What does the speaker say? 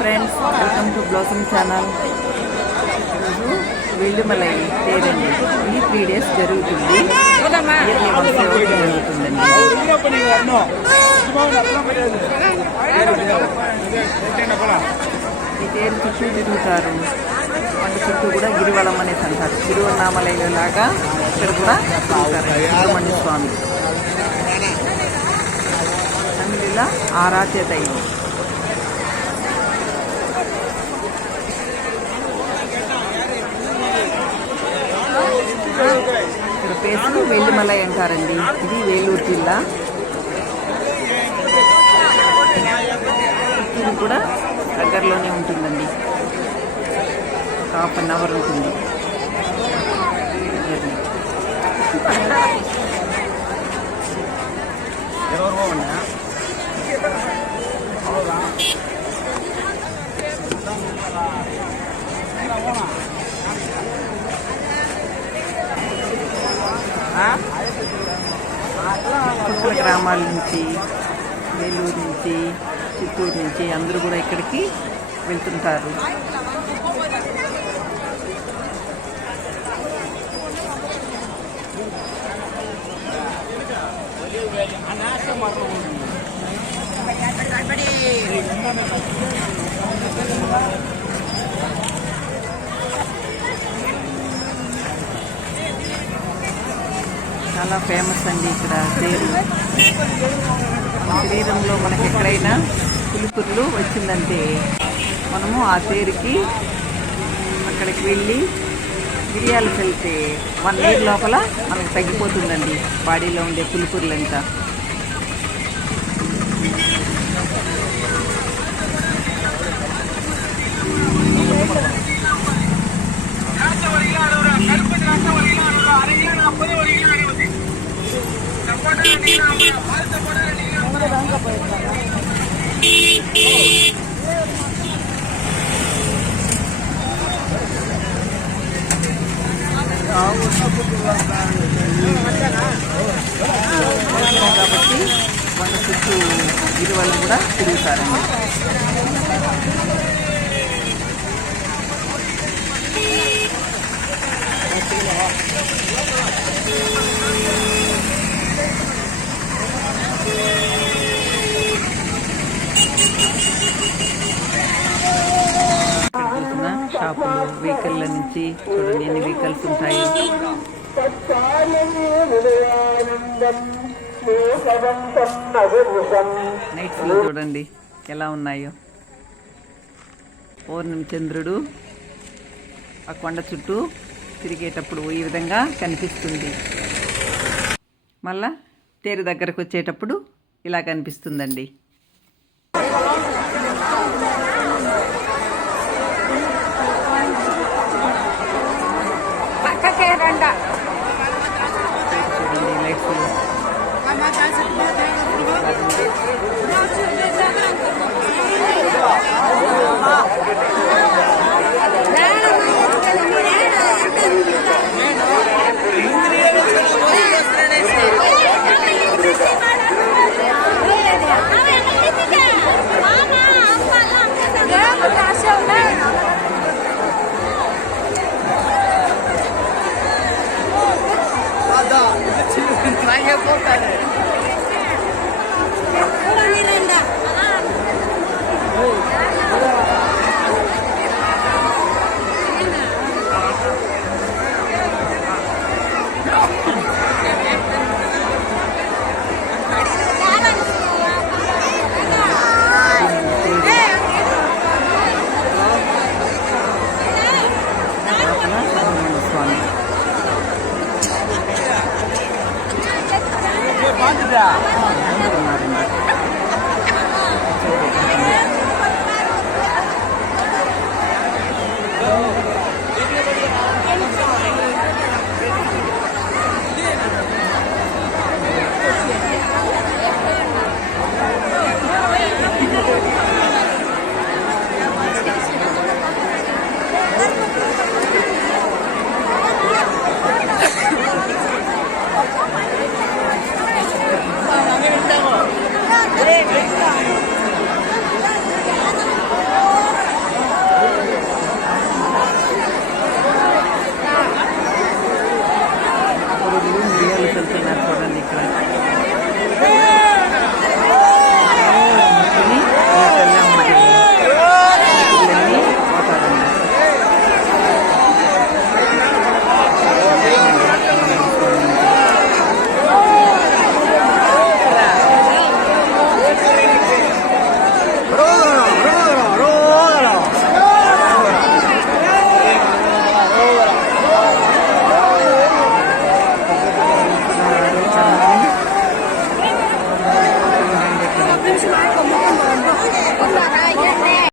Friends welcome to blossom channel. ఈరోజు వెల్లుమలై తేరండి ఇది three days జరుగుతుంది. ఈ తేరు చుట్టూ తిరుగుతారు. అంటే చుట్టూ కూడా గిరివలం అనేసి అంటారు తిరువన్నామలైలో లాగా ఇక్కడ కూడా తిరుగుతారు. సుబ్రహ్మణ్య స్వామి. తమిళ ఆరాధ్యత దైవం ఇక్కడ వెల్లిమలై అంటారండి. ఇది వేలూరు జిల్లా. ఇది కూడా దగ్గరలోనే ఉంటుందండి. హాఫ్ అన్ అవర్ ఉంటుంది. గ్రామాల నుంచి వేలూరు నుంచి చిత్తూరు నుంచి అందరూ కూడా ఇక్కడికి వెళ్తుంటారు. చాలా ఫేమస్ అండి ఇక్కడ తేరు శరీరంలో మనకి ఎక్కడైనా పులుపుర్లు వచ్చిందంటే మనము ఆ తేరుకి అక్కడికి వెళ్ళి మిరియాలు చల్లితే వన్ ఇయర్ లోపల మనకు తగ్గిపోతుందండి బాడీలో ఉండే పులుపుర్లంతా. కాబట్టి కొండ చుట్టూ ఇరువలు కూడా తిరుగుతారండి వెహికల్ల నుంచి చూడండి ఎన్ని వెహికల్స్ ఉంటాయి. నైట్ చూడండి ఎలా ఉన్నాయో. పౌర్ణమి చంద్రుడు ఆ కొండ చుట్టూ తిరిగేటప్పుడు ఈ విధంగా కనిపిస్తుంది. మళ్ళా తేరు దగ్గరకు వచ్చేటప్పుడు ఇలా కనిపిస్తుందండి. I have portları.